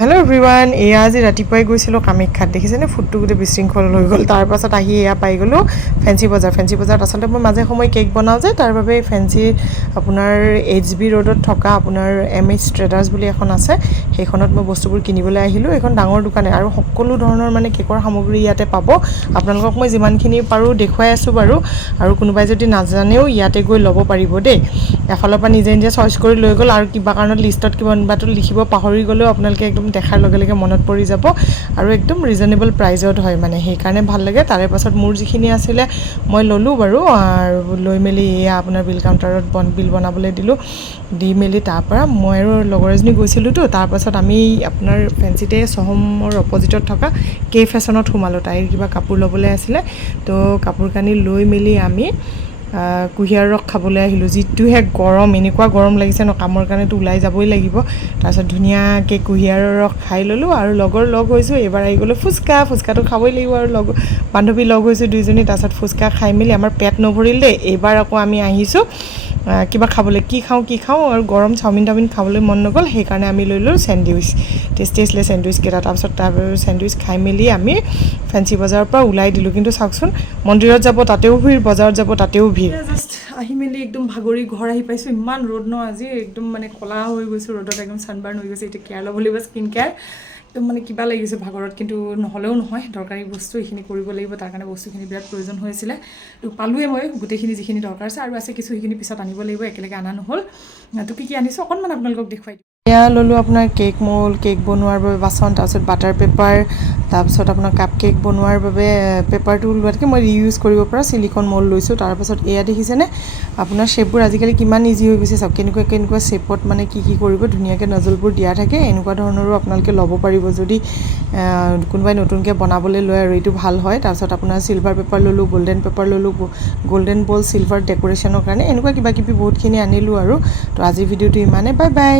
Hello' everyone, এয়া আজি ৰাতিপুৱাই গৈছিলোঁ কামাখ্যাত। দেখিছেনে ফুডটো গোটেই বিশৃংখল হৈ গ'ল। তাৰপাছত আহি এয়া পাই গ'লোঁ ফেঞ্চি বজাৰত। আচলতে মই মাজে সময়ে কেক বনাওঁ যে, তাৰ বাবে ফেঞ্চি আপোনাৰ HB ৰোডত থকা আপোনাৰ MH ট্ৰেডাৰ্ছ বুলি এখন আছে, সেইখনত মই বস্তুবোৰ কিনিবলৈ আহিলোঁ। এইখন ডাঙৰ দোকানে আৰু সকলো ধৰণৰ মানে কেকৰ সামগ্ৰী ইয়াতে পাব। আপোনালোকক মই যিমানখিনি পাৰোঁ দেখুৱাই আছোঁ বাৰু, আৰু কোনোবাই যদি নাজানেও ইয়াতে গৈ ল'ব পাৰিব দেই। এফালৰ পৰা নিজে নিজে চইচ কৰি লৈ গ'ল, আৰু কিবা কাৰণত লিষ্টত কিবাটো লিখিব পাহৰি গ'লেও আপোনালোকে একদম দেখাৰ লগে লগে মনত পৰি যাব, আৰু একদম ৰিজনেবল প্ৰাইজত হয় মানে, সেইকাৰণে ভাল লাগে। তাৰে পাছত মোৰ যিখিনি আছিলে মই ল'লোঁ বাৰু, আৰু লৈ মেলি এয়া আপোনাৰ বিল কাউণ্টাৰত বিল বনাবলৈ দিলোঁ। দি মেলি তাৰপৰা মই আৰু লগৰ এজনী গৈছিলোঁতো, তাৰপাছত আমি আপোনাৰ ফেঞ্চিতে চহমৰ অপজিটত থকা কে ফেশ্বনত সোমালোঁ। তাইৰ কিবা কাপোৰ ল'বলৈ আছিলে, তো কাপোৰ কানি লৈ মেলি আমি কুঁহিয়াৰ ৰস খাবলৈ আহিলোঁ। যিটোহে গৰম, এনেকুৱা গৰম লাগিছে ন, কামৰ কাৰণেতো ওলাই যাবই লাগিব। তাৰপিছত ধুনীয়াকৈ কুঁহিয়াৰৰ ৰস খাই ল'লোঁ, আৰু লগৰ লগ হৈছোঁ। এইবাৰ আহি গ'লোঁ ফুচকাটো খাবই লাগিব, আৰু বান্ধৱী লগ হৈছোঁ দুইজনী। তাৰপিছত ফুচকা খাই মেলি আমাৰ পেট নভৰিল দেই। এইবাৰ আকৌ আমি আহিছোঁ কিবা খাবলৈ, কি খাওঁ, আৰু গৰম চাওমিন খাবলৈ মন নগ'ল, সেইকাৰণে আমি লৈ ল'লোঁ চেণ্ডউইচ। টেষ্টি আছিলে চেণ্ডউইচকেইটা। তাৰপিছত চেণ্ডউইচ খাই মেলি আমি ফেঞ্চি বজাৰৰ পৰা ওলাই দিলোঁ। কিন্তু চাওকচোন, মন্দিৰত যাব তাতেও ভিৰ, বজাৰত যাব তাতেও ভিৰ। জাষ্ট আহি মেলি একদম ভাগৰি ঘৰ আহি পাইছোঁ। ইমান ৰ'দ ন আজি, একদম মানে ক'লা হৈ গৈছোঁ ৰ'দত, একদম ছানবাৰ্ণ হৈ গৈছে। এতিয়া কেয়াৰ ল'ব লাগিব, স্কিন কেয়াৰ। একদম মানে কিবা লাগিছে ভাগৰত, কিন্তু নহ'লেও নহয়, দৰকাৰী বস্তু এইখিনি কৰিব লাগিব। তাৰ কাৰণে বস্তুখিনি বিৰাট প্ৰয়োজন হৈ আছিলে, তো পালোৱে মই গোটেইখিনি যিখিনি দৰকাৰ আছে, আৰু আছে কিছু, সেইখিনি পিছত আনিব লাগিব, একেলগে অনা নহ'ল। তো কি আনিছোঁ অকণমান আপোনালোকক দেখুৱাই দিওঁ। এয়া ল'লোঁ আপোনাৰ কেক মোল্ড, কেক বনোৱাৰ বাবে বাচন, তাৰপিছত বাটাৰ পেপাৰ, তাৰপিছত আপোনাৰ কাপ কেক বনোৱাৰ বাবে পেপাৰটো ওলোৱাতকৈ মই ৰিইউজ কৰিব পৰা চিলিকন মোল্ড লৈছোঁ। তাৰপাছত এয়া দেখিছেনে আপোনাৰ শ্বেপবোৰ আজিকালি কিমান ইজি হৈ গৈছে চাওক, কেনেকুৱা শ্বেপত মানে কি কৰিব, ধুনীয়াকৈ নজলবোৰ দিয়া থাকে। এনেকুৱা ধৰণৰো আপোনালোকে ল'ব পাৰিব যদি কোনোবাই নতুনকৈ বনাবলৈ লয়, আৰু এইটো ভাল হয়। তাৰপিছত আপোনাৰ চিলভাৰ পেপাৰ ল'লোঁ, গল্ডেন পেপাৰ ল'লোঁ, গল্ডেন বল চিলভাৰ ডেক'ৰেশ্যনৰ কাৰণে, এনেকুৱা কিবাকিবি বহুতখিনি আনিলোঁ আৰু। তো আজিৰ ভিডিঅ'টো ইমানে, বাই বাই।